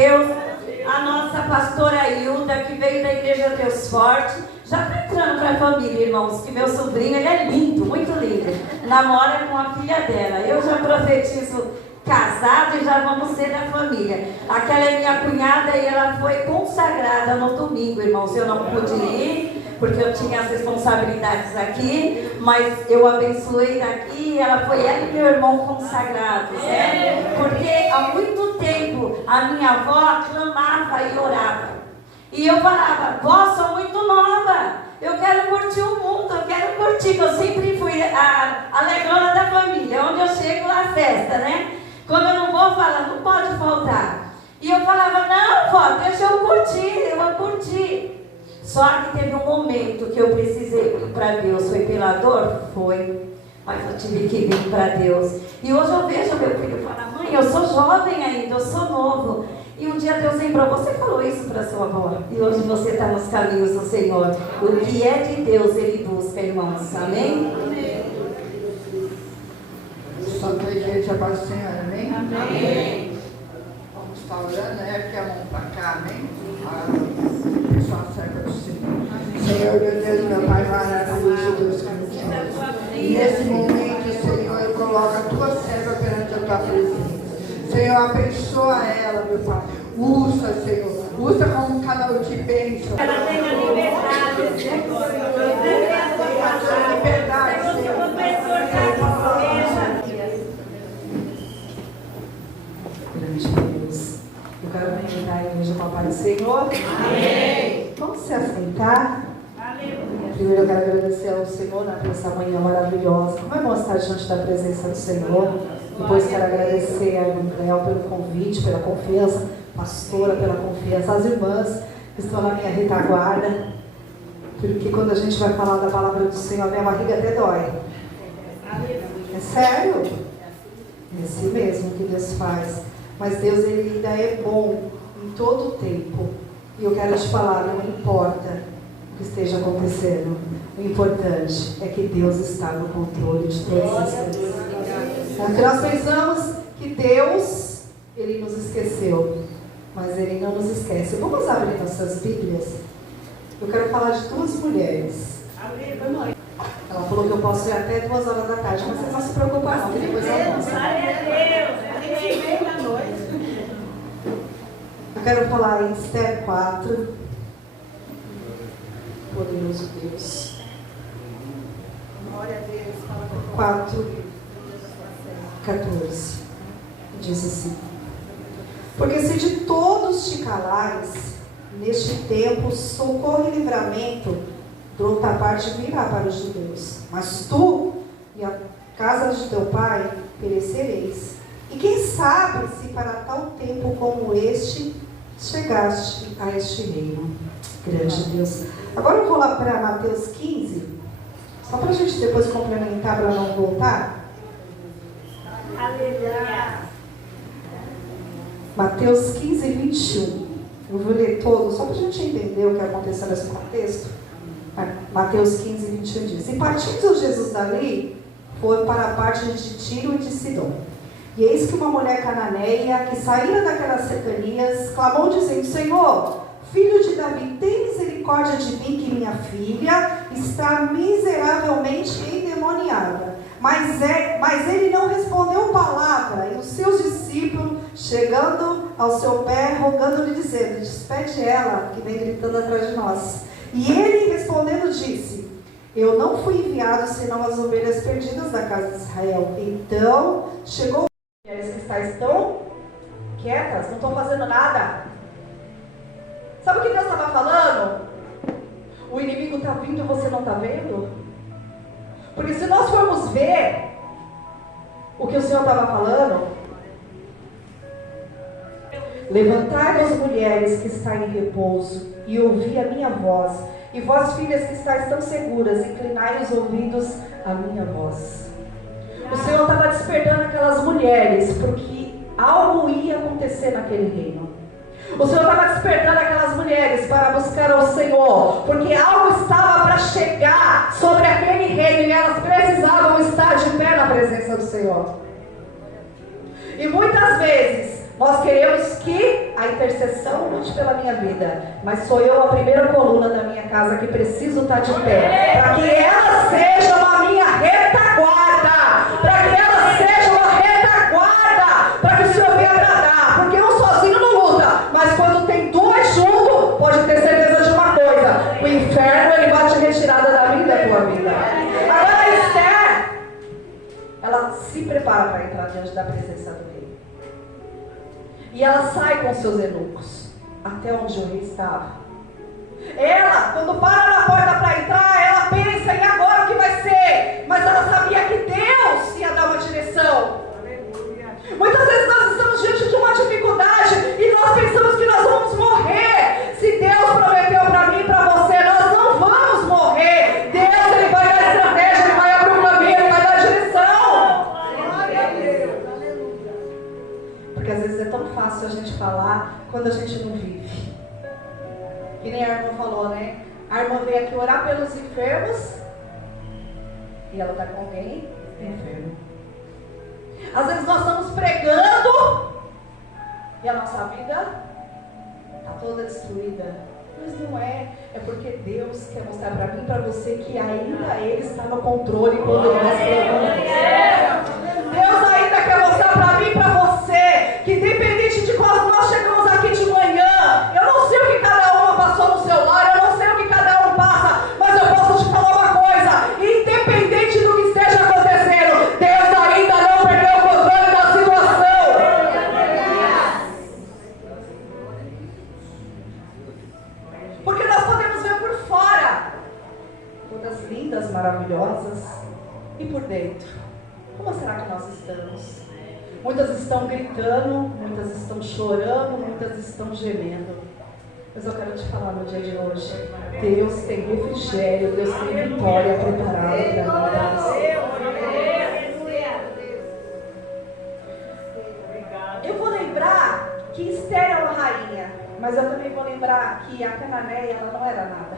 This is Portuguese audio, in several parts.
Deus. A nossa pastora Hilda, que veio da Igreja Deus Forte, já está entrando para a família, irmãos, que meu sobrinho, ele é lindo, muito lindo. Namora com a filha dela. Eu já profetizo casado e já vamos ser da família. Aquela é minha cunhada e ela foi consagrada no domingo, irmãos. Eu não pude ir, porque eu tinha as responsabilidades aqui, mas eu abençoei daqui e ela foi ela e meu irmão consagrados, né? Porque há muito tempo a minha avó clamava e orava. E eu falava, vó, sou muito nova, eu quero curtir o mundo, eu quero curtir, eu sempre fui a alegrona da família, onde eu chego lá festa, né? Quando eu não vou falar, não pode faltar. E eu falava, não, vó, deixa eu curtir, eu vou curtir. Só que teve um momento que eu precisei vir para Deus. Foi pela dor? Foi. Mas eu tive que vir para Deus. E hoje eu vejo meu filho falar, mãe, eu sou jovem ainda, eu sou novo. E um dia Deus lembrou, você falou isso para sua avó. E hoje você está nos caminhos do Senhor. O que é de Deus, Ele busca, irmãos. Amém? Santa Igreja Paz do Senhor, amém? Amém. Vamos estar orando, né? Aqui a mão para cá, amém? A pessoa serva do Senhor. Senhor, meu Deus, meu Pai maravilhoso, Deus que nos ama. E nesse momento, Senhor, eu coloco a tua serva perante a tua presença. Senhor, abençoa ela, meu Pai. Usa, Senhor. Usa como um canal de bênção. Ela tenha liberdade, Senhor. Liberdade, Senhor. Grande Deus. Eu quero bem-vinda a igreja com a paz do Senhor. Amém. Vamos se assentar. Primeiro eu quero agradecer ao Senhor por essa manhã maravilhosa. Como é bom estar diante da presença do Senhor. Depois quero agradecer a irmã Cléo pelo convite, pela confiança, pastora pela confiança, as irmãs que estão na minha retaguarda. Porque quando a gente vai falar da palavra do Senhor, a minha barriga até dói. É sério? É assim mesmo que Deus faz. Mas Deus, Ele ainda é bom em todo o tempo. E eu quero te falar, não importa o que esteja acontecendo. O importante é que Deus está no controle de todas as coisas. Porque nós pensamos que Deus, Ele nos esqueceu. Mas Ele não nos esquece. Vamos abrir nossas Bíblias? Eu quero falar de duas mulheres. Ela falou que eu posso ir até 2 horas da tarde, mas você não se preocupa não, que depois eu almoço. Eu quero falar em Esther 4. Poderoso Deus. Glória a Deus. 4, 14. Diz assim: porque se de todos te calares, neste tempo socorro e livramento de outra parte virá para os judeus. Mas tu e a casa de teu pai perecereis. E quem sabe se para tal tempo como este chegaste a este reino. Grande Deus. Agora eu vou lá para Mateus 15, só para a gente depois complementar, para não voltar. Aleluia. Mateus 15, 21. Eu vou ler todo, só para a gente entender o que aconteceu nesse contexto. Mateus 15, 21 diz: e partindo Jesus dali, foi para a parte de Tiro e de Sidom. E eis que uma mulher cananeia, que saíra daquelas cercanias, clamou dizendo: Senhor, filho de Davi, tem misericórdia de mim, que minha filha está miseravelmente endemoniada. Mas ele não respondeu palavra, e os seus discípulos, chegando ao seu pé, rogando-lhe, dizendo: despede ela, que vem gritando atrás de nós. E ele, respondendo, disse: eu não fui enviado senão as ovelhas perdidas da casa de Israel. Então chegou mulheres que estão quietas, não estão fazendo nada. Sabe o que Deus estava falando? O inimigo está vindo e você não está vendo? Porque se nós formos ver o que o Senhor estava falando: levantai-vos, mulheres que estáis em repouso, e ouvi a minha voz, e vós, filhas que estáis tão seguras, inclinai os ouvidos à minha voz. O Senhor estava despertando aquelas mulheres, porque algo ia acontecer naquele reino. O Senhor estava despertando aquelas mulheres para buscar ao Senhor, porque algo estava para chegar sobre aquele reino, e elas precisavam estar de pé na presença do Senhor. E muitas vezes nós queremos que a intercessão, lute pela minha vida, mas sou eu a primeira coluna da minha casa que preciso estar de pé, para que ela seja a minha retaguarda, para que ela seja uma retaguarda, para que o Senhor venha agradar, porque um sozinho não luta, mas quando tem dois juntos, pode ter certeza de uma coisa: o inferno ele vai te retirada da vida da tua vida. Agora Esther, ela se prepara para entrar diante da presença do rei. E ela sai com seus eunucos até onde o rei estava. Ela, quando para na porta para entrar, ela pensa: e agora o que vai ser? Mas ela sabia que Deus ia dar uma direção. Muitas vezes nós estamos diante de uma dificuldade e nós pensamos que nós vamos morrer. Se Deus prometeu para mim e para você, nós não vamos morrer. Deus, ele vai dar estratégia, ele vai abrir o caminho, ele vai dar direção. Porque às vezes é tão fácil a gente falar quando a gente não vive. Que nem a irmã falou, né? A irmã veio aqui orar pelos enfermos e ela está com alguém enfermo. Às vezes nós estamos pregando e a nossa vida está toda destruída. Mas não é. É porque Deus quer mostrar para mim e para você que ainda Ele está no controle quando nós pregamos. Deus ainda quer mostrar para mim e para você que independente de quando nós chegamos aqui de manhã, eu não sei o que cada uma passou no seu lar, eu não sei o que cada um passa, mas eu posso te falar uma coisa: independente do que esteja acontecendo, Deus ainda não perdeu o controle da situação. Porque nós podemos ver por fora todas lindas, maravilhosas, e por dentro, como será que nós estamos? Muitas estão gritando, muitas estão chorando, muitas estão gemendo. Mas eu quero te falar no dia de hoje: Deus tem refrigério, Deus tem vitória preparada para você. Eu vou lembrar que Esther é uma rainha, mas eu também vou lembrar que a Cananeia, ela não era nada.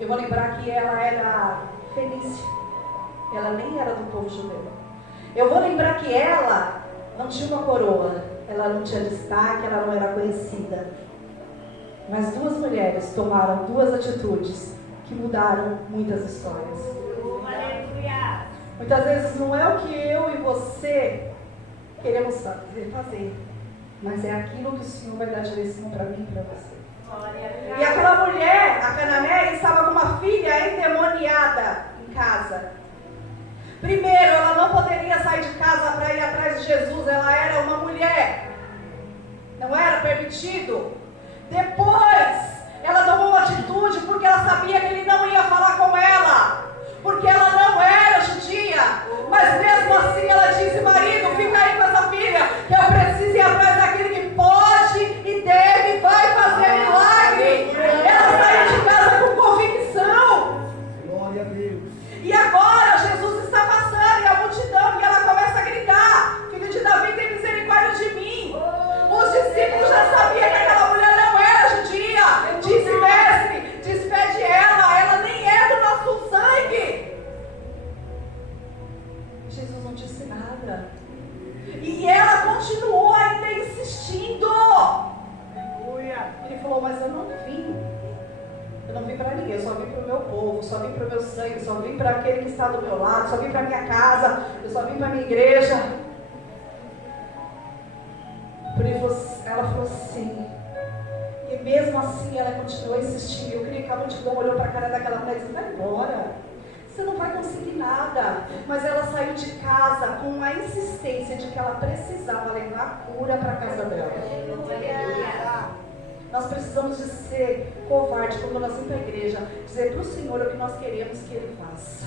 Eu vou lembrar que ela era fenícia, ela nem era do povo judeu. Eu vou lembrar que ela não tinha uma coroa, ela não tinha destaque, ela não era conhecida. Mas duas mulheres tomaram duas atitudes que mudaram muitas histórias. Muitas vezes não é o que eu e você queremos fazer, mas é aquilo que o Senhor vai dar direção para mim e para você. E aquela mulher, a Cananeia, estava com uma filha endemoniada em casa. Primeiro, ela não poderia sair de casa para ir atrás de Jesus, ela era uma mulher, não era permitido. Depois, ela tomou uma atitude porque ela sabia que ele não ia falar com ela, porque ela não era judia. Mas mesmo assim ela disse: marido, fica aí com essa filha, que eu preciso ir atrás daquele que pode e deve e vai fazer milagre. Ela saiu de casa com convicção. Glória a Deus. E agora Jesus está passando e a multidão, e ela começa a gritar: filho de Davi, tem misericórdia de mim. Os discípulos já sabiam que aquela mulher não era judia. Disse: mestre, despede ela nem é do nosso sangue. Jesus não disse nada. E ela continuou ainda insistindo. Ele falou: mas eu não vim. Eu não vim para ninguém, eu só vim para o meu povo, só vim para o meu sangue, só vim para aquele que está do meu lado, só vim para a minha casa, eu só vim para a minha igreja. Ela falou assim, e mesmo assim ela continuou insistindo. Eu queria que a multidão olhou para a cara daquela mulher e disse: vai embora, você não vai conseguir nada. Mas ela saiu de casa com a insistência de que ela precisava levar a cura para a casa dela. Nós precisamos de ser covarde quando nós vamos para a igreja, dizer para o Senhor o que nós queremos que Ele faça.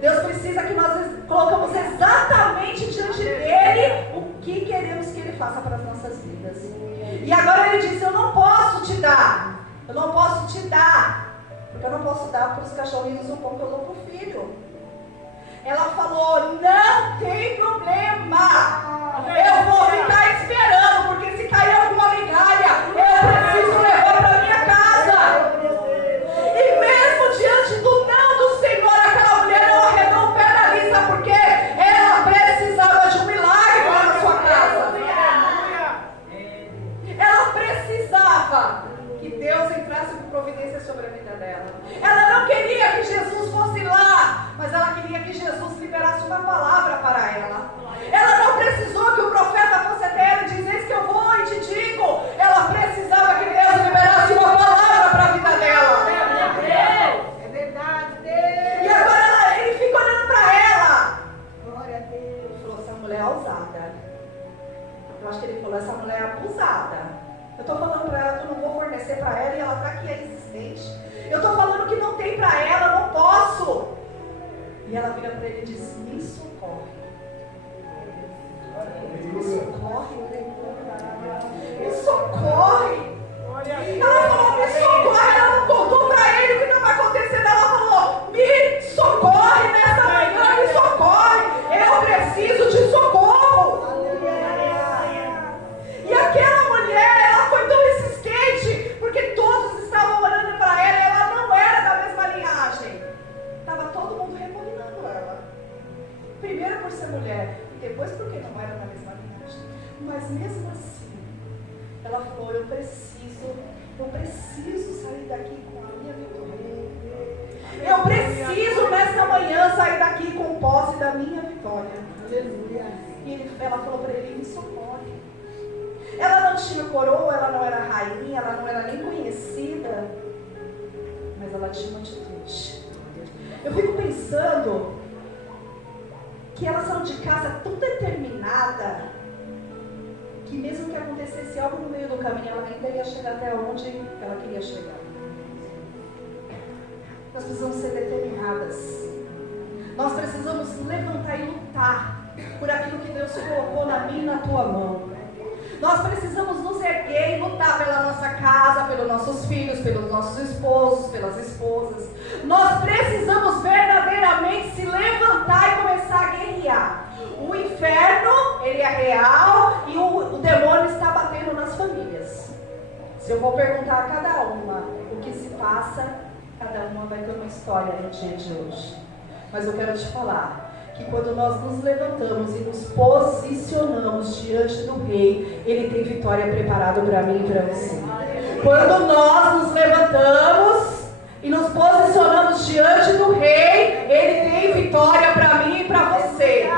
Deus precisa que nós colocamos exatamente diante dEle o que queremos que Ele faça para as nossas vidas. E agora Ele diz: eu não posso te dar, eu não posso te dar, porque eu não posso dar para os cachorrinhos o pão que eu dou para o filho. Ela falou: não tem problema, eu vou ficar esperando, porque se cair alguma migalha, eu preciso levar para minha casa. E mesmo diante do não do Senhor, aquela mulher não arredou o pé da lista, porque ela precisava de um milagre lá na sua casa. tinha uma palavra para ela. Ela não precisou que o profeta fosse até ela e dissesse que eu vou e te digo. Ela precisava que Deus liberasse uma palavra para a vida dela. É verdade, Deus. E agora ele fica olhando para ela. Glória a Deus. Ele falou, essa mulher é ousada. Eu acho que ele falou, essa mulher é abusada. Eu estou falando para ela que eu não vou fornecer para ela e ela está aqui, é insistente. Eu estou falando que não tem para ela, eu não posso. E ela vira para ele e diz, me socorre. Me socorre, me socorre. Ela falou, me socorre. Ela não contou para ele o que estava acontecendo. Ela falou, me socorre nessa manhã, me socorre. Eu preciso de socorro. E aquela mulher, ela foi tão insistente, porque todos estavam olhando para ela e ela não era da mesma linhagem. Estava todo mundo repugnando ela. Primeiro por ser mulher, e depois porque não era da mesma linhagem. Mas mesmo assim, ela falou, eu preciso sair daqui com a minha vitória. Eu preciso nessa manhã sair daqui com posse da minha vitória. Aleluia. E ela falou para ele, me socorre. Ela não tinha coroa, ela não era rainha, ela não era nem conhecida, mas ela tinha uma atitude. Eu fico pensando que ela saiu de casa tão determinada que mesmo que acontecesse algo no meio do caminho, ela ainda ia chegar até onde ela queria chegar. Nós precisamos ser determinadas. Nós precisamos levantar e lutar por aquilo que Deus colocou na minha e na tua mão. Nós precisamos nos erguer e lutar pela nossa casa, pelos nossos filhos, pelos nossos esposos, pelas esposas. Nós precisamos verdadeiramente se levantar e começar a guerrear. O inferno, ele é real e o demônio está batendo nas famílias. Se eu vou perguntar a cada uma o que se passa, cada uma vai ter uma história no dia de hoje. Mas eu quero te falar que quando nós nos levantamos e nos posicionamos diante do Rei, Ele tem vitória preparada para mim e para você. Quando nós nos levantamos e nos posicionamos diante do Rei, Ele tem vitória para mim e para você.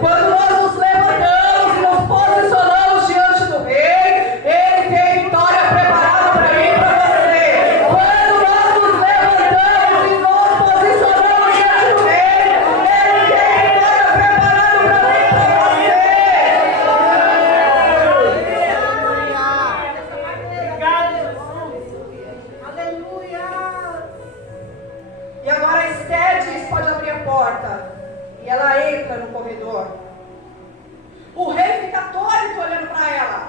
Quando nós nos levantamos e nos posicionamos diante do Rei, Ele tem vitória preparada para mim e para você. Quando nós nos levantamos e nos posicionamos diante do Rei, Ele tem vitória preparada para mim e para Aleluia. E agora a Esther diz, pode abrir a porta. E ela entra no corredor. O rei fica atônito olhando para ela.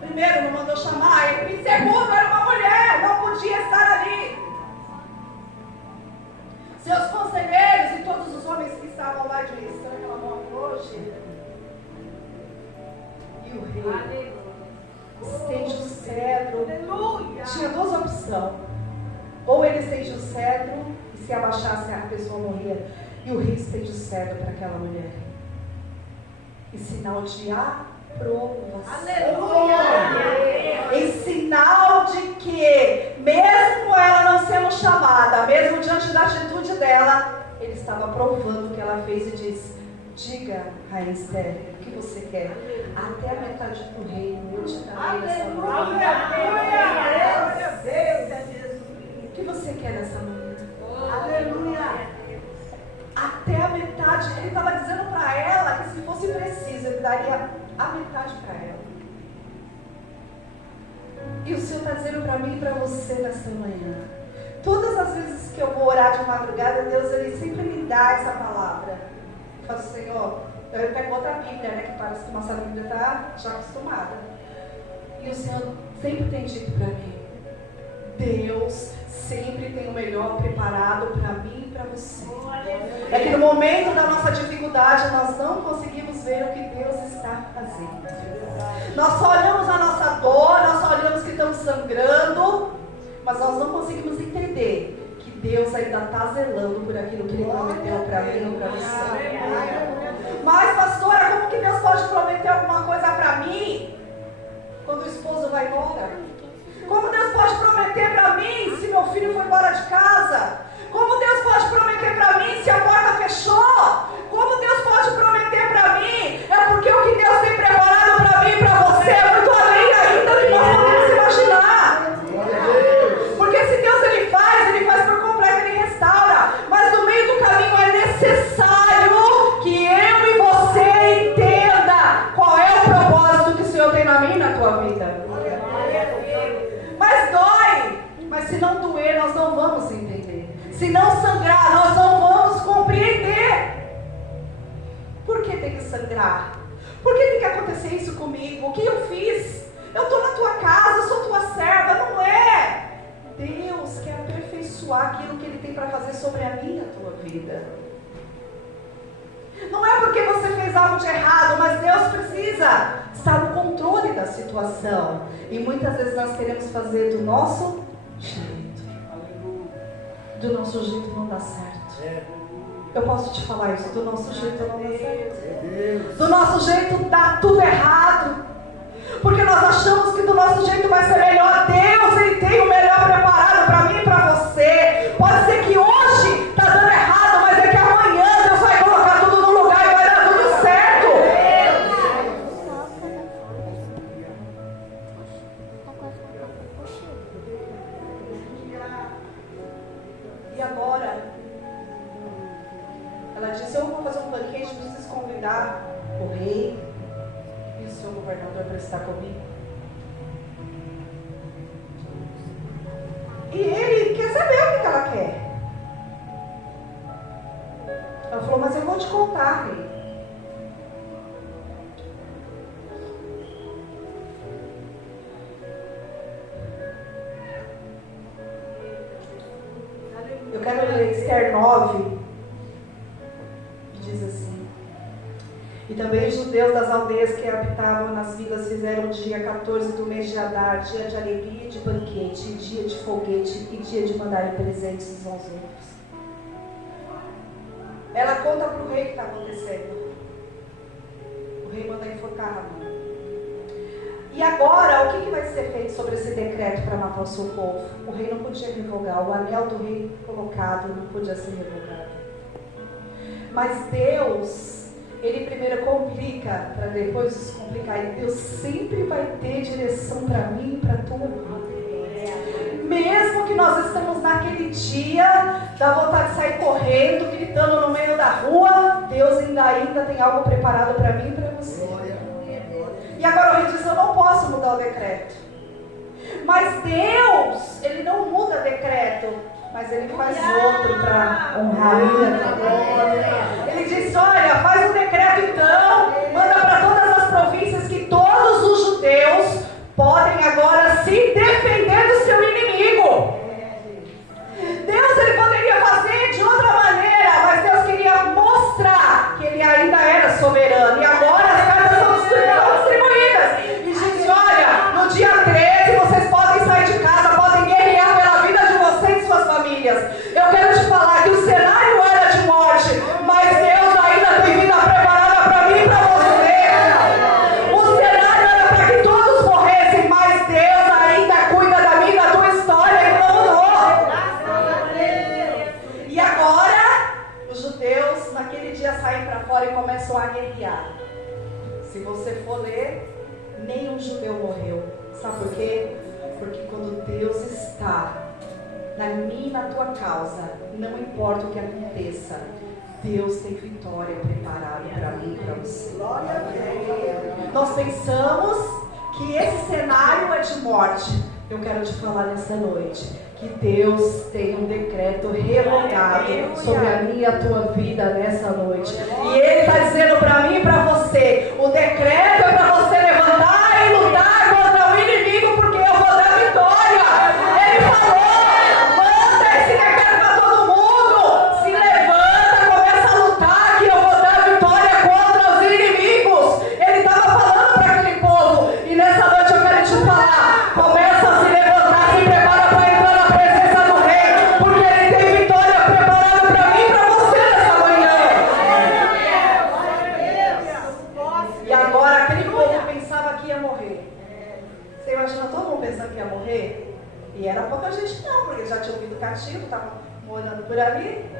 Primeiro não mandou chamar, e segundo era uma mulher, não podia estar ali. Seus conselheiros e todos os homens que estavam lá de será que ela morre hoje? E o rei estende o cetro. Tinha duas opções. Ou ele estende o cetro e se abaixasse a pessoa morria. E o rei estende o cetro para aquela mulher. Em sinal de aprovação. Aleluia. Em sinal de que, mesmo ela não sendo chamada, mesmo diante da atitude dela, ele estava aprovando o que ela fez e disse: diga, Rainha Esther, o que você quer? Até a metade do reino eu te darei nessa manhã. O que você quer nessa manhã? Aleluia. Até a metade. Ele estava dizendo para ela que se fosse preciso, ele daria a metade para ela. E o Senhor está dizendo para mim e para você nessa manhã. Todas as vezes que eu vou orar de madrugada, Deus ele sempre me dá essa palavra. Eu falo, Senhor, eu pego outra Bíblia, né? Que parece que uma nossa Bíblia está já acostumada. E o Senhor sempre tem dito para mim: Deus sempre tem o melhor preparado para mim e para você. É que no momento da nossa dificuldade nós não conseguimos ver o que Deus está fazendo. Nós só olhamos a nossa dor, nós só olhamos que estamos sangrando, mas nós não conseguimos entender que Deus ainda está zelando por aquilo que Ele prometeu para mim ou para você. Mas, pastora, como que Deus pode prometer alguma coisa para mim quando o esposo vai embora? Como Deus pode prometer para mim se meu filho foi embora de casa? Como Deus pode prometer para mim se a porta fechou? Como Deus pode tua vida. Mas dói. Mas se não doer, nós não vamos entender. Se não sangrar, nós não vamos compreender. Por que tem que sangrar? Por que tem que acontecer isso comigo? O que eu fiz? Eu estou na tua casa, eu sou tua serva. Não é. Deus quer aperfeiçoar aquilo que Ele tem para fazer sobre a minha e a tua vida. Não é porque você fez algo de errado, mas Deus precisa estar no controle da situação. E muitas vezes nós queremos fazer do nosso jeito. Do nosso jeito não dá certo. Eu posso te falar isso, do nosso jeito não dá certo. Do nosso jeito dá tudo errado. Porque nós achamos que do nosso jeito vai ser melhor. Deus, Ele tem o melhor preparado para mim e para você. Pode ser que hoje está dando errado, mas é que amanhã Deus vai colocar tudo no lugar e vai dar tudo certo. E agora, ela disse, eu vou fazer um banquete, preciso convidar o rei e o seu governador para estar comigo. E ele quer saber o que ela quer. Ela falou, mas eu vou te contar, rei. Eu quero ler Esther 9, que diz assim: e também os judeus das aldeias que habitavam nas vilas fizeram o dia 14 do mês de Adar, dia de alegria e de banquete, dia de foguete e dia de mandarem presentes uns aos outros. Ela conta para o rei o que está acontecendo. O rei manda enforcar Ramã. E agora, o que vai ser feito sobre esse decreto para matar o seu povo? O rei não podia revogar, o anel do rei colocado não podia ser revogado. Mas Deus, Ele primeiro complica, para depois descomplicar. E Deus sempre vai ter direção para mim e para a tua vida. Mesmo que nós estamos naquele dia, dá vontade de sair correndo, gritando no meio da rua, Deus ainda tem algo preparado para mim e para você. E agora o rei diz, eu não posso mudar o decreto. Mas Deus, Ele não muda decreto, mas Ele faz outro para honrar a minha glória. Ele diz, olha, faz um decreto então, manda para todas as províncias que todos os judeus podem agora se defender do seu inimigo. Deus, Ele poderia fazer de outra maneira, mas Deus queria mostrar que Ele ainda era soberano. E agora as cartas são distribuídas. E diz, olha, no dia 13 vocês podem sair de casa, podem guerrear pela vida de vocês e suas famílias. Eu quero te falar que o cenário era de morte, mas Deus ainda tem vida preparada para mim e para você. O cenário era para que todos morressem, mas Deus ainda cuida da minha e da tua história e não mudou. E agora, os judeus naquele dia saem para fora e começam a guerrear. Se você for ler, nenhum judeu morreu. Sabe por quê? Porque quando Deus está na minha e na tua causa, não importa o que aconteça, Deus tem vitória preparada para mim e para você. Nós pensamos que esse cenário é de morte. Eu quero te falar nessa noite que Deus tem um decreto revogado sobre a minha e a tua vida nessa noite. E Ele está dizendo para mim e para você, o decreto é para você levantar e lutar contra o inimigo, porque eu vou dar vitória. Ele falou, manda esse decreto para todo mundo, se levanta, começa a lutar, que eu vou dar vitória contra os inimigos. Ele estava falando para aquele povo, e nessa noite eu quero te falar, começa a se levantar, se prepara para entrar na presença do rei, porque Ele tem vitória preparada para mim e para você nessa manhã. E agora aquele povo pensava que ia morrer. Você imagina todo mundo pensando que ia morrer? E era pouca gente não, porque já tinha vindo cativo, estava morando por ali.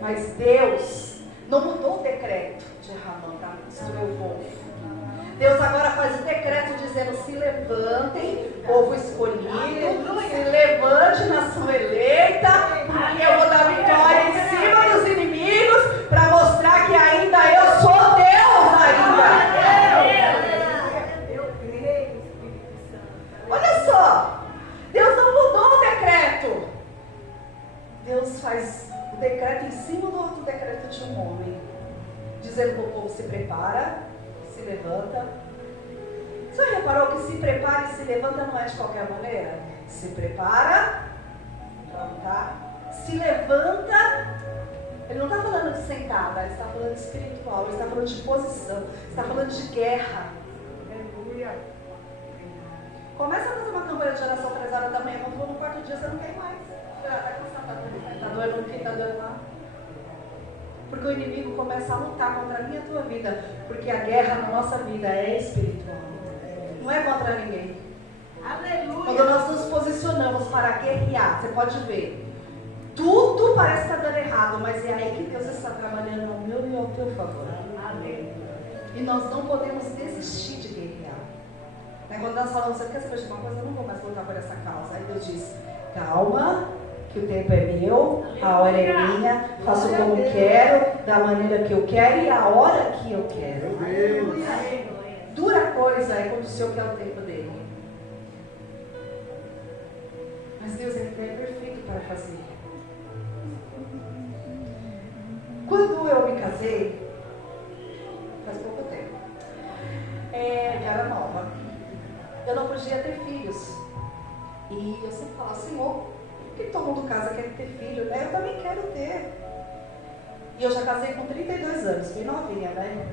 Mas Deus não mudou o decreto de Ramã para destruir o povo. Deus agora faz um decreto dizendo, se levantem, povo escolhido, se levante, nação eleita, porque eu vou dar vitória em cima dos inimigos, para mostrar que ainda eu sou Deus ainda. prepara, se levanta. Você já reparou que se prepara e se levanta não é de qualquer maneira? Se prepara, tá? Se levanta. Ele não está falando de sentada, ele está falando de espiritual, ele está falando de posição, ele está falando de guerra. Aleluia. Começa a fazer uma campanha de oração 3 horas da manhã, quando for no quarto dia você não quer ir mais. Está doendo no que está doendo lá. Porque o inimigo começa a lutar contra a minha e a tua vida. Porque a guerra na nossa vida é espiritual. Não é contra ninguém. Aleluia. Quando nós nos posicionamos para guerrear, você pode ver. Tudo parece estar dando errado, mas é aí que Deus está trabalhando ao meu e ao teu favor. Amém. E nós não podemos desistir de guerrear. Quando nós falamos, você quer saber de uma coisa? Eu não vou mais lutar por essa causa. Aí Deus diz, calma, que o tempo é meu, a hora é minha, faço como quero, da maneira que eu quero e a hora que eu quero. Dura coisa é quando o Senhor quer o tempo dele. Mas Deus é perfeito para fazer. Quando eu me casei, faz pouco tempo, eu era nova, eu não podia ter filhos. E eu sempre falava, Senhor, por que todo mundo casa quer ter filho, né? Eu também quero ter. E eu já casei com 32 anos, bem novinha, né?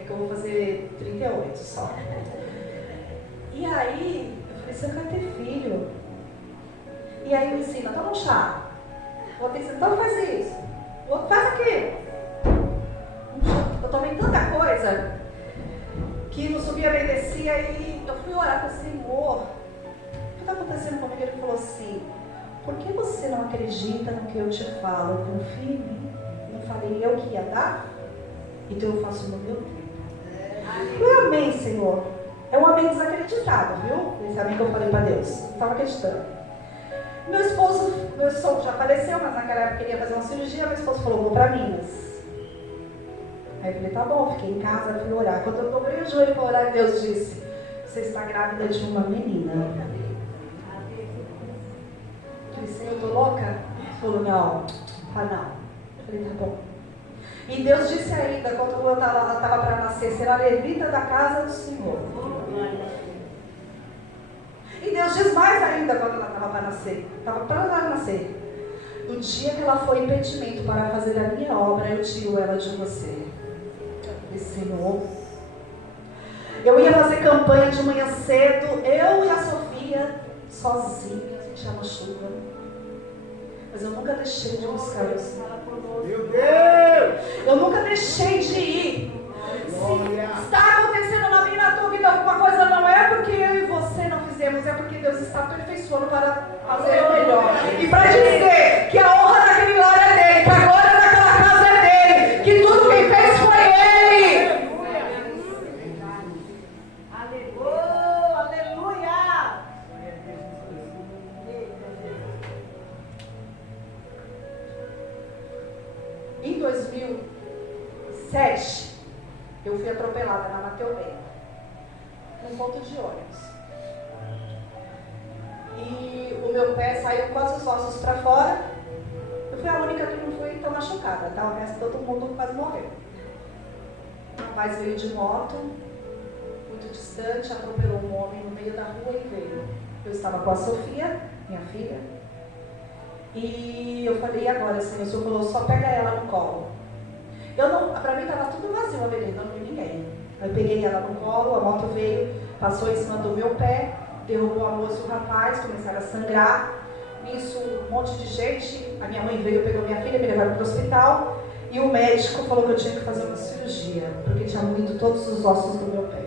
É que eu vou fazer 38 só. E aí, eu falei, Senhor, eu quero ter filho. E aí me ensina, toma um chá. O outro ensina, então faz isso. O outro faz aquilo. Eu tomei tanta coisa que não subia nem descia e eu fui orar para o Senhor. O que está acontecendo comigo? Ele falou assim, por que você não acredita no que eu te falo? Confia em mim. Eu falei, eu que ia dar? Então eu faço no meu tempo. Eu amém, Senhor. É um amém desacreditado, viu? Esse amém que eu falei para Deus. Eu estava acreditando. Meu esposo já faleceu, mas naquela época queria fazer uma cirurgia. Meu esposo falou, vou para Minas. Aí eu falei, tá bom, fiquei em casa, fui orar. Quando eu dobrei o joelho para orar, Deus disse, você está grávida de uma menina. Eu falei, Senhor, eu tô louca? Ele falou, não, tá não. Eu falei, tá bom. E Deus disse ainda, quando eu estava para nascer, será levita da casa do Senhor. E Deus diz mais ainda quando ela estava para nascer. Estava para nascer. No dia que ela foi impedimento para fazer a minha obra, eu tiro ela de você. Senhor, eu ia fazer campanha de manhã cedo, eu e a Sofia, sozinhas, a gente chama chuva. Mas eu nunca deixei de buscar o Senhor. Meu Deus! Eu nunca deixei de ir. Se está acontecendo na minha e na tua vida alguma coisa, não é porque eu e você não fizemos, é porque Deus está aperfeiçoando para fazer o melhor. E para dizer que a honra daquele lar é dele, que a glória daquela casa é dele, que tudo quem fez foi ele. Aleluia! Em 2007, eu fui atropelada na Mateu Bem, num ponto de ônibus. E o meu pé saiu quase os ossos para fora. Eu fui a única que não fui tão machucada, tá? O resto todo mundo quase morreu. O rapaz veio de moto, muito distante, atropelou um homem no meio da rua e veio. Eu estava com a Sofia, minha filha, e eu falei, e agora, Senhor? O Senhor falou, só pega ela no colo. Para mim estava tudo vazio a avenida, não vi ninguém. Eu peguei ela no colo, a moto veio, passou em cima do meu pé, derrubou a moça e o rapaz, começaram a sangrar. Nisso, um monte de gente, a minha mãe veio, pegou minha filha, me levaram para o hospital, e o médico falou que eu tinha que fazer uma cirurgia, porque tinha moído todos os ossos do meu pé.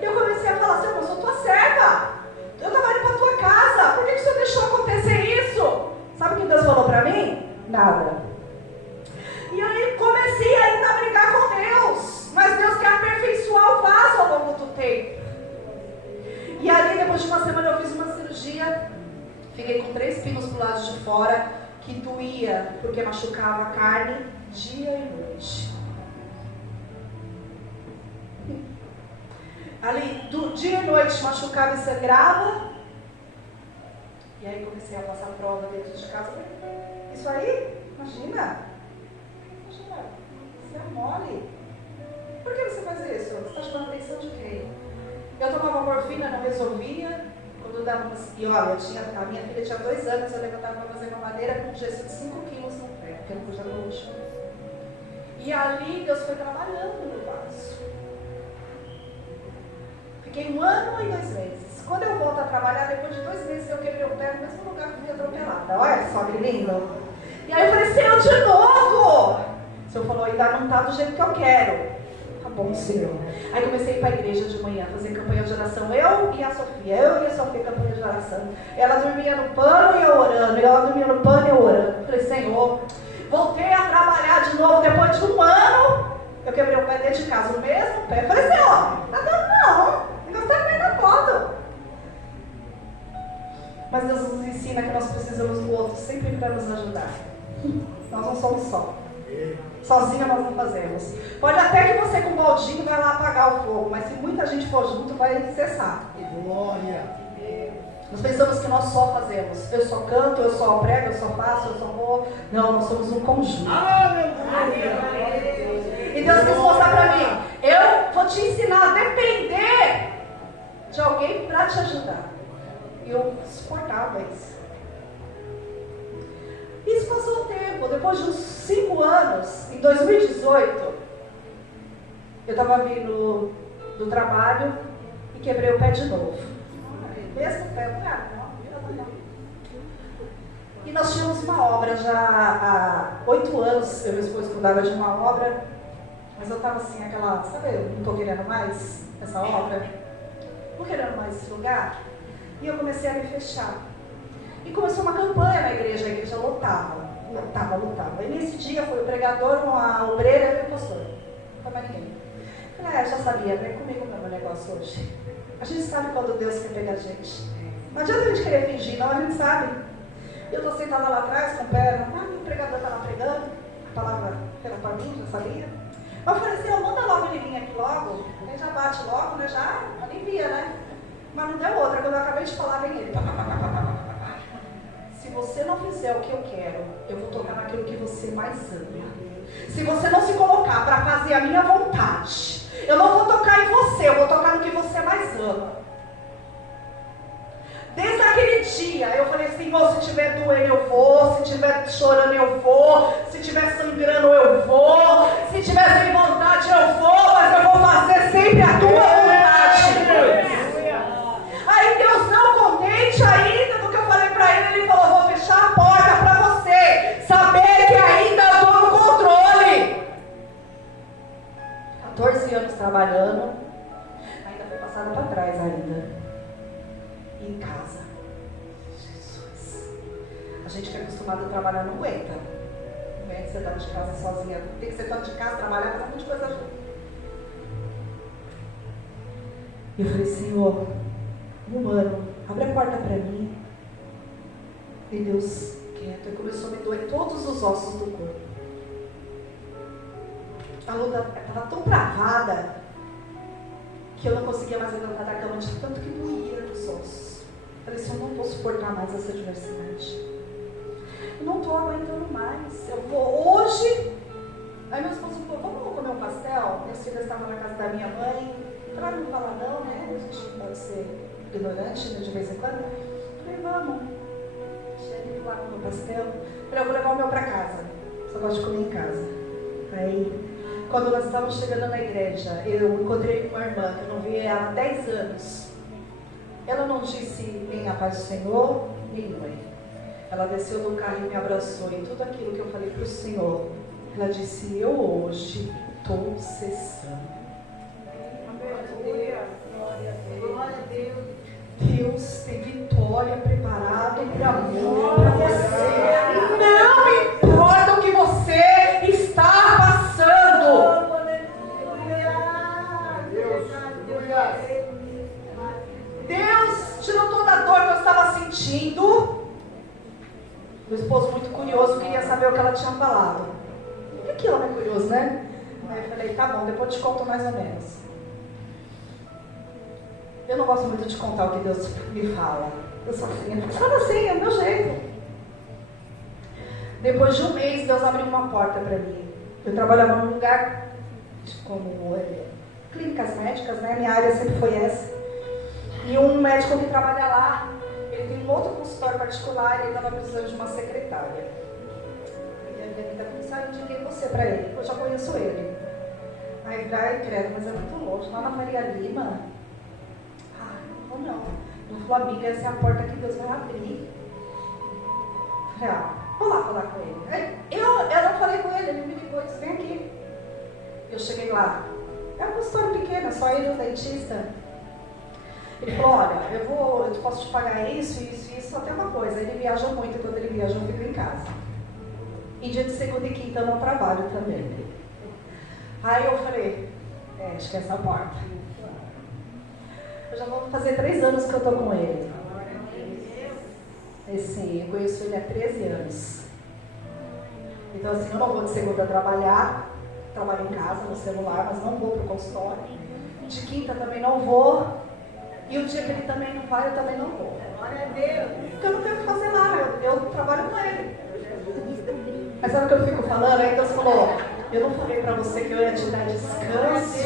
E eu comecei a falar, Senhor, eu sou tua serva, eu estava indo para tua casa, por que o Senhor deixou acontecer isso? Sabe o que Deus falou para mim? Nada. E aí comecei ainda a brigar com Deus, mas Deus quer aperfeiçoar o vaso ao longo do tempo. E ali, depois de uma semana, eu fiz uma cirurgia, fiquei com 3 pinos pro lado de fora, que doía, porque machucava a carne, dia e noite. Ali, do dia e noite, machucava e sangrava. E aí comecei a passar prova dentro de casa. Isso aí, imagina, isso é mole. Por que você faz isso? Você está chamando a atenção de quem? Eu tomava morfina, não resolvia. Quando dava e olha, a minha filha tinha 2 anos, eu levantava para fazer uma madeira com um gesso de 5 quilos no pé, porque eu não podia no chão. E ali Deus foi trabalhando no vaso. Fiquei 1 ano e 2 meses. Quando eu volto a trabalhar, depois de 2 meses eu quebrei o pé no mesmo lugar que eu fui atropelada. Olha só que lindo. E aí eu falei, Senhor, de novo! O Senhor falou, ainda não está do jeito que eu quero. Tá bom, Senhor. Aí comecei a ir para a igreja de manhã, fazer campanha de oração. Eu e a Sofia, campanha de oração. Ela dormia no pano e eu orando. E ela dormia no pano e eu orando. Eu falei, Senhor, voltei a trabalhar de novo depois de 1 ano. Eu quebrei o pé dentro de casa, o mesmo pé. Eu falei, Senhor, tá dando não. Ainda está bem na foto. Mas Deus nos ensina que nós precisamos do outro sempre para nos ajudar. Nós não somos só. Sozinha nós não fazemos. Pode até que você com o baldinho vai lá apagar o fogo, mas se muita gente for junto, vai cessar. Glória. Nós pensamos que nós só fazemos. Eu só canto, eu só prego, eu só faço, eu só vou. Não, nós somos um conjunto. E Deus quis mostrar para mim, eu vou te ensinar a depender de alguém para te ajudar. E eu suportava isso. Isso passou o tempo. Depois de uns 5 anos, em 2018, eu estava vindo do trabalho e quebrei o pé de novo. Mesmo pé, e nós tínhamos uma obra já há 8 anos. Eu e meu esposo cuidava de uma obra, mas eu estava assim, aquela, sabe, eu não estou querendo mais essa obra, não querendo mais esse lugar. E eu comecei a me fechar. E começou uma campanha na igreja, a igreja lotava. E nesse dia foi o pregador, uma obreira e o pastor. Não foi mais ninguém. Eu falei, já sabia, vem comigo no meu negócio hoje. A gente sabe quando Deus quer pegar a gente. Não adianta a gente querer fingir, não, a gente sabe. Eu estou sentada lá atrás com o pé, o pregador está lá pregando, a palavra era para mim, já sabia. Eu falei assim, manda logo ele vir aqui logo, ele já bate logo, né? Já alivia, né? Mas não deu outra, quando eu acabei de falar, vem ele. Se você não fizer o que eu quero, eu vou tocar naquilo que você mais ama. Se você não se colocar para fazer a minha vontade, eu não vou tocar em você, eu vou tocar no que você mais ama. Desde aquele dia, eu falei assim, se estiver doendo eu vou, se estiver chorando eu vou, se estiver sangrando eu vou, se estiver sem vontade eu vou, mas eu vou fazer sempre a tua vontade. Aí Deus, não contente ainda do que eu falei para ele, ele falou, vou fechar a porta para você saber que ainda estou no controle. 14 anos trabalhando, ainda foi passada para trás ainda. Em casa. Jesus. A gente que é acostumado a trabalhar não aguenta. Não aguenta ser dona de casa sozinha. Tem que ser dona de casa, trabalhar, fazer um monte de coisa junto. E eu falei, Senhor, humano, abre a porta para mim. E Deus quieto. E começou a me doer todos os ossos do corpo. A luta estava tão travada que eu não conseguia mais levantar da cama de tanto que doía nos ossos. Eu falei assim, eu não vou suportar mais essa adversidade. Eu não estou aguentando mais. Eu vou hoje. Aí meu esposo falou, vamos comer um pastel? Minhas filhas estavam na casa da minha mãe. Ela não fala não, né? A gente pode ser ignorante, né, de vez em quando. Eu falei, vamos. Cheguei lá comer um pastel. Eu falei, eu vou levar o meu para casa. Só gosto de comer em casa. Aí, quando nós estávamos chegando na igreja, eu encontrei com uma irmã que eu não via ela há 10 anos. Ela não disse nem a paz do Senhor, nem oi. Ela desceu do carro e me abraçou. E tudo aquilo que eu falei para o Senhor, ela disse, eu hoje estou cessando. Glória a Deus. Deus tem vitória preparada para você. Não importa o que você está passando. Deus tirou toda a dor que eu estava sentindo. Meu esposo, muito curioso, queria saber o que ela tinha falado. E aquilo é curioso, né? Aí eu falei, tá bom, depois eu te conto mais ou menos. Eu não gosto muito de contar o que Deus me fala. Eu sou assim, é do meu jeito. Depois de 1 mês, Deus abriu uma porta para mim. Eu trabalhava num lugar como clínicas médicas, né? Minha área sempre foi essa. E um médico que trabalha lá, ele tem um outro consultório particular e ele estava precisando de uma secretária. E a Benita disse, eu indiquei você para ele, eu já conheço ele. Aí vai, credo, mas é muito longe, lá na Maria Lima. Não vou não. Ele falou, amiga, essa é a porta que Deus vai abrir. Eu falei, vou lá falar com ele. Eu não falei com ele, ele me ligou e disse, vem aqui. Eu cheguei lá. É um consultório pequeno, só ele e o dentista. Ele falou, olha, eu posso te pagar isso, só tem uma coisa. Ele viaja muito e quando ele viaja eu fico em casa. E dia de segunda e quinta eu não trabalho também. Aí eu falei, acho que é essa a porta. Eu já vou fazer 3 anos que eu tô com ele. Assim, eu conheço ele há 13 anos. Então assim, eu não vou de segunda trabalhar, trabalho em casa, no celular, mas não vou pro consultório. De quinta também não vou. E o dia que ele também não vai, eu também não vou. Glória a Deus. Porque eu não tenho o que fazer lá, eu trabalho com ele. Mas sabe o que eu fico falando? Aí Deus falou, eu não falei pra você que eu ia te dar descanso.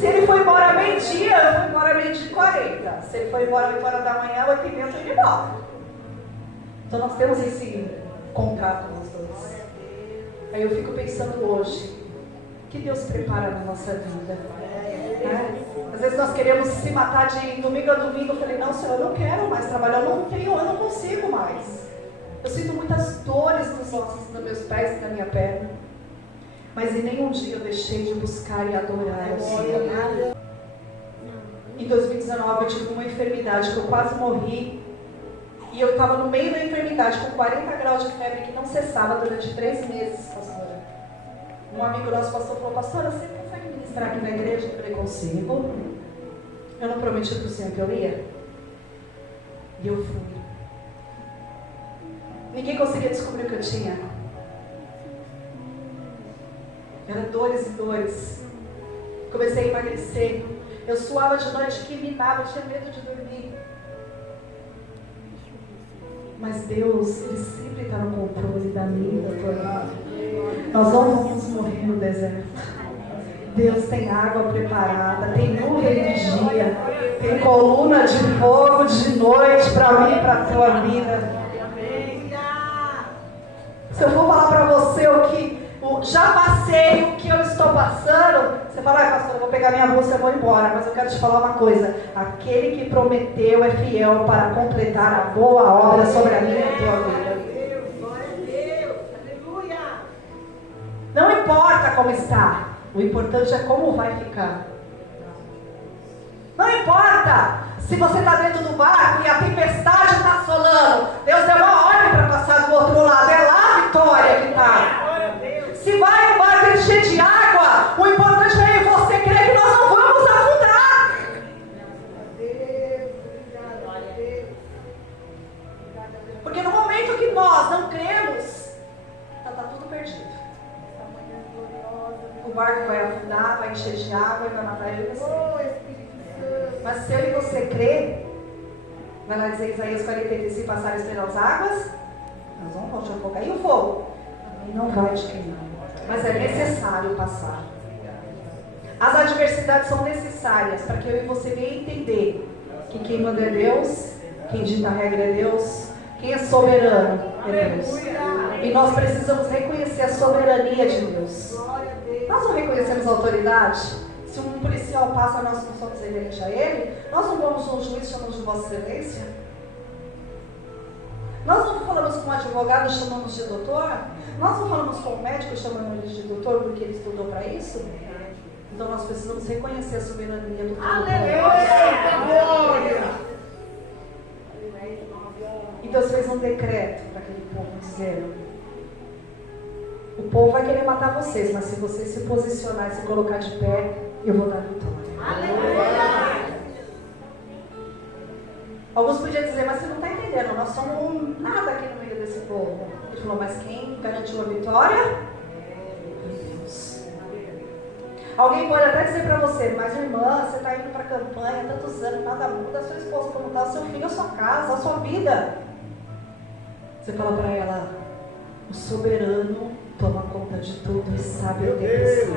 Se ele foi embora meio-dia, eu vou embora meio-dia e 40. Se ele foi embora 8 horas da manhã, 8h30 eu tô indo embora. Então nós temos esse contrato nós dois. Aí eu fico pensando hoje, o que Deus prepara na nossa vida? Às vezes nós queremos se matar de domingo a domingo. Eu falei, não, Senhor, eu não quero mais trabalhar, eu não consigo mais. Eu sinto muitas dores nos ossos, nos meus pés e na minha perna. Mas em nenhum dia eu deixei de buscar e adorar ao Senhor. Em 2019 eu tive uma enfermidade que eu quase morri. E eu estava no meio da enfermidade com 40 graus de febre que não cessava durante 3 meses, pastora. Um amigo nosso pastor falou, pastora, você consegue ministrar aqui na igreja? Eu falei, consigo. Eu não prometi para o Senhor que eu ia? E eu fui. Ninguém conseguia descobrir o que eu tinha. Era dores e dores. Comecei a emagrecer. Eu suava de noite, que minava, eu tinha medo de dormir. Mas Deus, Ele sempre está no controle da minha e da tua vida. Nós não vamos morrer no deserto. Deus tem água preparada, tem nuvem de dia, tem coluna de fogo de noite para mim e para a tua vida. Se eu for falar para você o que já passei, o que eu estou passando, você fala, pastor, eu vou pegar minha bolsa e vou embora. Mas eu quero te falar uma coisa, aquele que prometeu é fiel para completar a boa obra sobre a minha e a tua vida. Não importa como está, o importante é como vai ficar. Não importa se você está dentro do barco e a tempestade está assolando, Deus deu uma ordem para passar do outro lado, é lá a vitória que está. Se vai o barco encher de água, o importante é você crer que nós não vamos afundar. Porque no momento que nós não cremos, está tudo perdido. O barco vai afundar, vai encher de água e vai matar ele e você. Mas se eu e você crer, vai lá dizer Isaías 40, se passarem pelas águas, nós não vamos te afogar. E o fogo? Ele não vai te queimar. Mas é necessário passar. As adversidades são necessárias para que eu e você venham entender que quem manda é Deus, quem dita a regra é Deus, quem é soberano é Deus. E nós precisamos reconhecer a soberania de Deus. Nós não reconhecemos a autoridade. Se um policial passa, nós não somos semelhantes a ele. Nós não vamos a um juiz, chamamos de Vossa Excelência. Nós não falamos com um advogado, chamamos de doutor. Nós não falamos com um médico, chamamos ele de doutor, porque ele estudou para isso. Então nós precisamos reconhecer a soberania do Aleluia! E Deus fez um decreto para aquele povo, dizendo: o povo vai querer matar vocês, mas se vocês se posicionar e se colocar de pé, eu vou dar vitória. Aleluia! Alguns podiam dizer, mas você não está entendendo, nós somos nada aqui no meio desse povo. Ele falou, mas quem garantiu a vitória? Deus. Alguém pode até dizer para você, mas irmã, você está indo para a campanha, tantos anos, nada muda, a sua esposa, como está, o seu filho, a sua casa, a sua vida. Você fala para ela, o soberano toma conta conta de tudo e sabe a tempestade.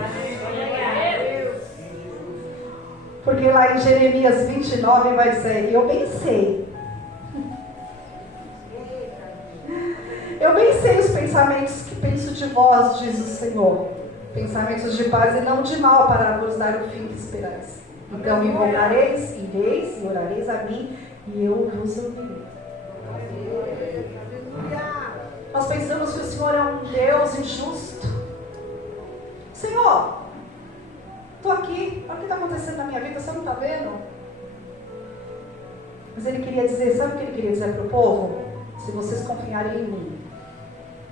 Porque lá em Jeremias 29 vai dizer, eu bem sei. Eu bem sei os pensamentos que penso de vós, diz o Senhor. Pensamentos de paz e não de mal, para vos dar o fim que esperais. Então me invocareis, ireis e orareis a mim, e eu vos ouvirei. Nós pensamos que o Senhor é um Deus injusto. Senhor, estou aqui, olha o que está acontecendo na minha vida, você não está vendo? Mas ele queria dizer, sabe o que ele queria dizer para o povo? Se vocês confiarem em mim,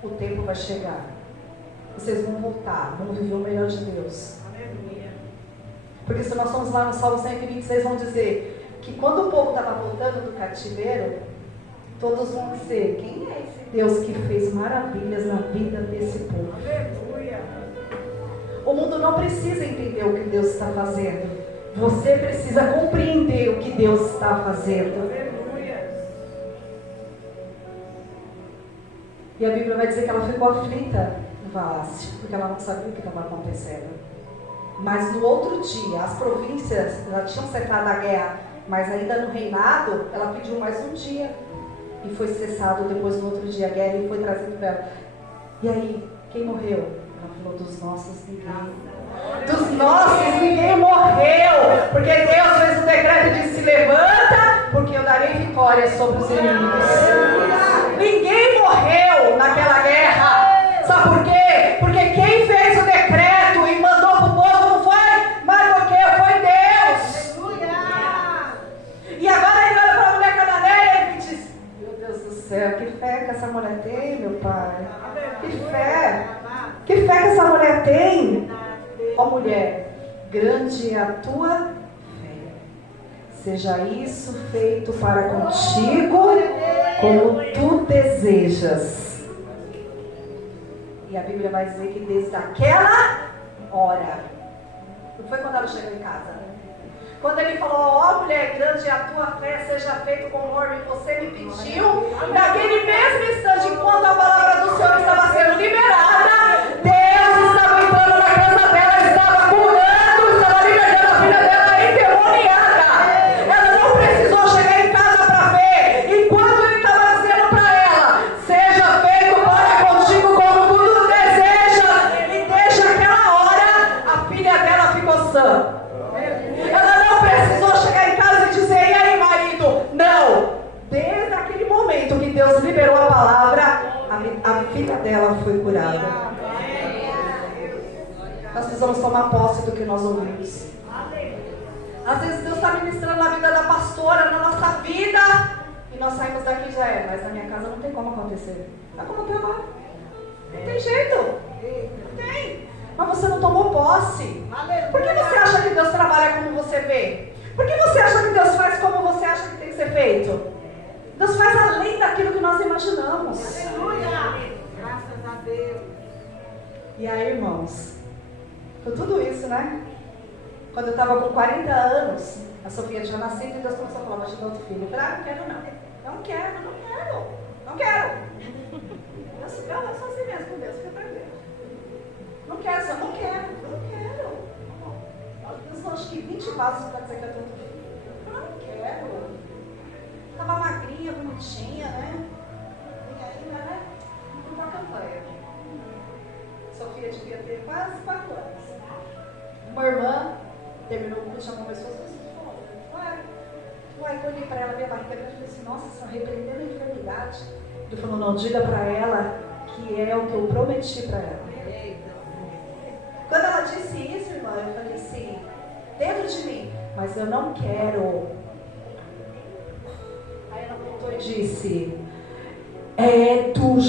o tempo vai chegar. Vocês vão voltar, vão viver o melhor de Deus. Porque se nós formos lá no Salmo 126, vão dizer que quando o povo estava voltando do cativeiro, todos vão dizer, quem é esse Deus que fez maravilhas na vida desse povo? Aleluia. O mundo não precisa entender o que Deus está fazendo. Você precisa compreender o que Deus está fazendo. Aleluia. E a Bíblia vai dizer que ela ficou aflita no Valácio, porque ela não sabia o que estava acontecendo. Mas no outro dia, as províncias já tinham cessado a guerra, mas ainda no reinado, ela pediu mais um dia. E foi cessado depois no outro dia a guerra e foi trazido para ela. E aí, quem morreu? Ela falou, dos nossos ninguém. Dos nossos ninguém morreu. Porque Deus fez o decreto de se levanta, porque eu darei vitória sobre os inimigos. Ninguém morreu naquela guerra. Sabe por quê? Porque quem fez o decreto e mandou para o povo não foi Mardoqueu, foi Deus. E agora ele olha para a mulher cananeia e diz, meu Deus do céu, que fé que essa mulher tem, meu pai. Que fé. Que fé que essa mulher tem. Ó mulher, grande é a tua fé. Seja isso feito para contigo como tu desejas. E a Bíblia vai dizer que desde aquela hora, não foi quando ela chegou em casa, quando ele falou, ó mulher, grande é a tua fé, seja feito conforme você me pediu, naquele mesmo instante, enquanto a palavra do Senhor estava sendo liberada, Deus estava entrando na casa dela, estava curando, estava libertando a filha dela endemoniada. Ela não precisou chegar em casa para ver, enquanto ele estava dizendo para ela, seja feito para contigo como tu desejas, e desde aquela hora, a filha dela ficou sã. Ela não precisou chegar em casa e dizer, e aí marido? Não! Desde aquele momento que Deus liberou a palavra, a filha dela foi curada. Nós precisamos tomar posse do que nós ouvimos. Às vezes Deus está ministrando na vida da pastora, na nossa vida, e nós saímos daqui já mas na minha casa não tem como acontecer. Mas como tem agora? Não tem jeito. Não tem. Mas você não tomou posse. Por que você acha que Deus trabalha como você vê? Por que você acha que Deus faz como você acha que tem que ser feito? Deus faz além daquilo que nós imaginamos. Aleluia! Graças a Deus. E aí, irmãos, com tudo isso, né? Quando eu estava com 40 anos, a Sofia tinha nascido e Deus começou a falar, vou te dar outro filho. Eu falei, não quero não. Não quero. Não quero. Eu sou assim mesmo com Deus, fica tranquilo. Não quero, eu não quero. Eu só acho que 20 vasos para dizer que eu tenho outro filho. Eu não quero. Estava magrinha, bonitinha, né? E aí, né? Fui pra campanha. Sofia devia ter quase 4 anos. Uma irmã terminou o curso, chamou uma pessoa e disse, eu olhei para ela, minha barriga, e falei assim, nossa, está repreendendo a enfermidade. Ele falou, não, diga para ela que é o que eu prometi para ela. Quando ela disse isso, irmã, eu falei assim, dentro de mim, mas eu não quero. Aí ela voltou e disse, é do